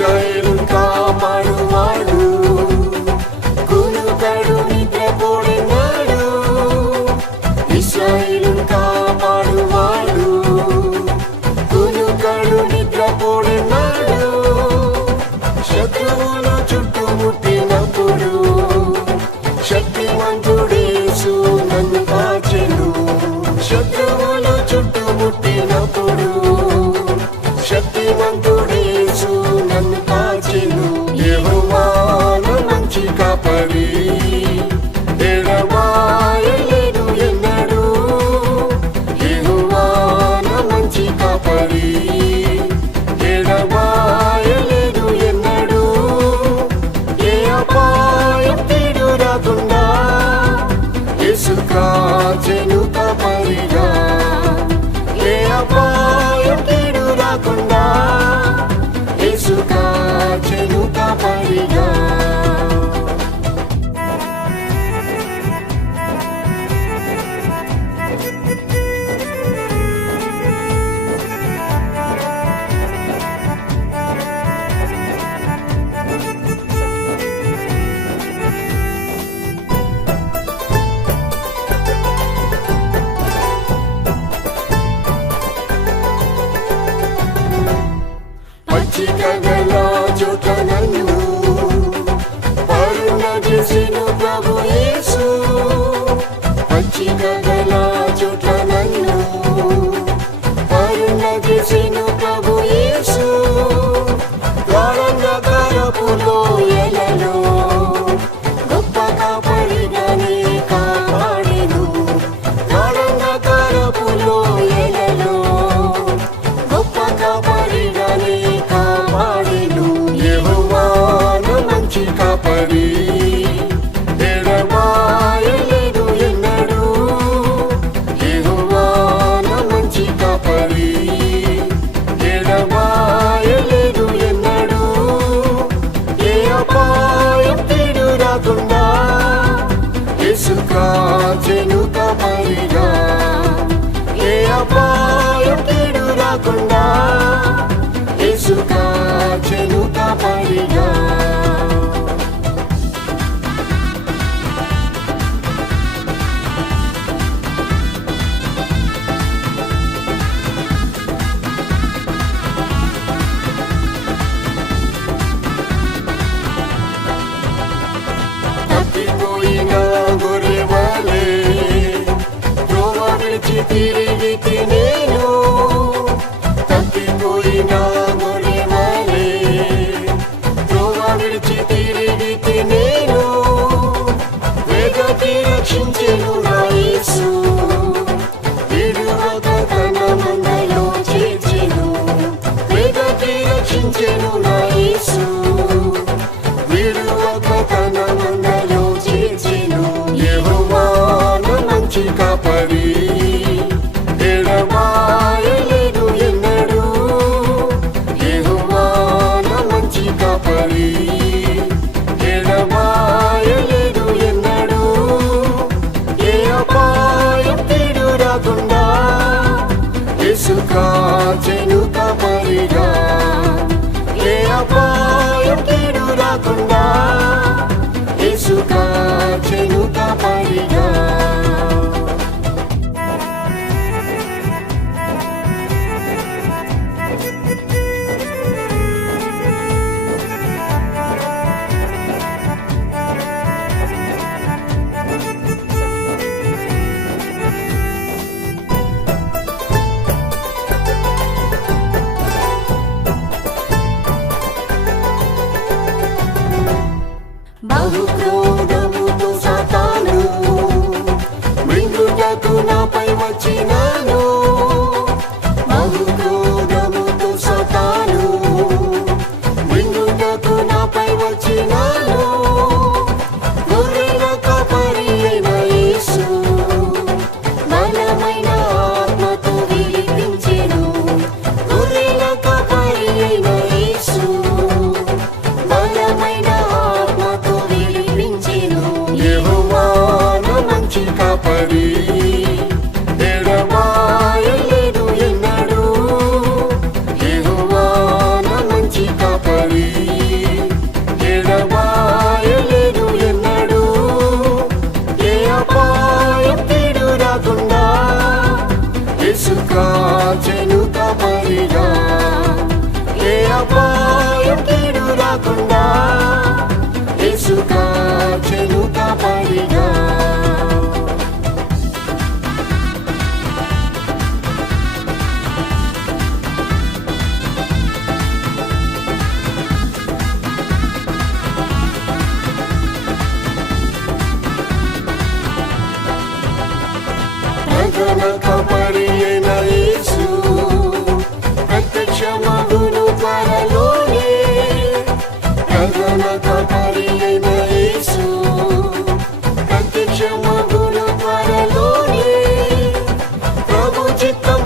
ఇశ్రాయేలు కాపాడువాడు, కునుకడు నిద్రపోడెన్నాడు. ఇశ్రాయేలు కాపాడువాడు, కునుకడు నిద్రపోడెన్నాడు. శత్రువులు చుట్టుముట్టినప్పుడు శక్తిమంతుడేసు నన్ను కాచెను. శత్రువులు చుట్టుముట్టినప్పుడు శక్తిమంతుడేసు నన్ను కాచెను. యెహోవా నా మంచి కాపరి, ఎడబాయలేదు ఎన్నడూ. యెహోవా నా మంచి కాపరి, ఎడబాయలేదు ఎన్నడూ. ఏ అపాయం కీడు రాకుండా యేసు కాచెను కాపరిగా. ఏ అపాయం కీడు రాకుండా యేసు కాచెను కాపరిగా. పచ్చికగల చోట నన్ను పరుణ చేసెను ప్రభు యేసు. పచ్చికగల చోట నన్ను పరుణ చేసెను ప్రభు యేసు. గాఢంధకారపు లోయలలో గొప్ప కాపరిగానే కాపాడెను. గాఢంధకారపు లోయలలో గొప్ప కాపరిగానే కాపాడెను. యెహోవా నా మంచి కాపరి, ఎడబాయలేదు ఎన్నడూ. యెహోవా నా మంచి కాపరి, ఎడబాయలేదు ఎన్నడూ. ఏ అపాయం కీడు రాకుండా యేసు కాచెను కాపరిగా. ఏ అపాయం కీడు రాకుండా యేసు కాచెను కాపరిగా. తప్పిపోయిన గొర్రెవలే త్రోవ విడిచి తిరిగితి నేను. తప్పిపోయిన గొర్రెవలే త్రోవ విడిచి తిరిగితి నేను. వెదకి రక్షించెను నా యేసు, విడువక తన మందలో చేర్చెను. వెదకి రక్షించెను నా యేసు, విడువక తన మందలో చేర్చెను. యెహోవా నా మంచి కాపరి, ఎడబాయలేదు ఎన్నడూ. యెహోవా నా మంచి కాపరి, ఎడబాయలేదు ఎన్నడూ. ఏ అపాయం కీడు రాకుండా యేసు కాచెను కాపరిగా. ఏ అపాయం కీడు రాకుండా యేసు కాచెను కాపరిగా. బహుక్రోధముతో సాతాను చిత్తం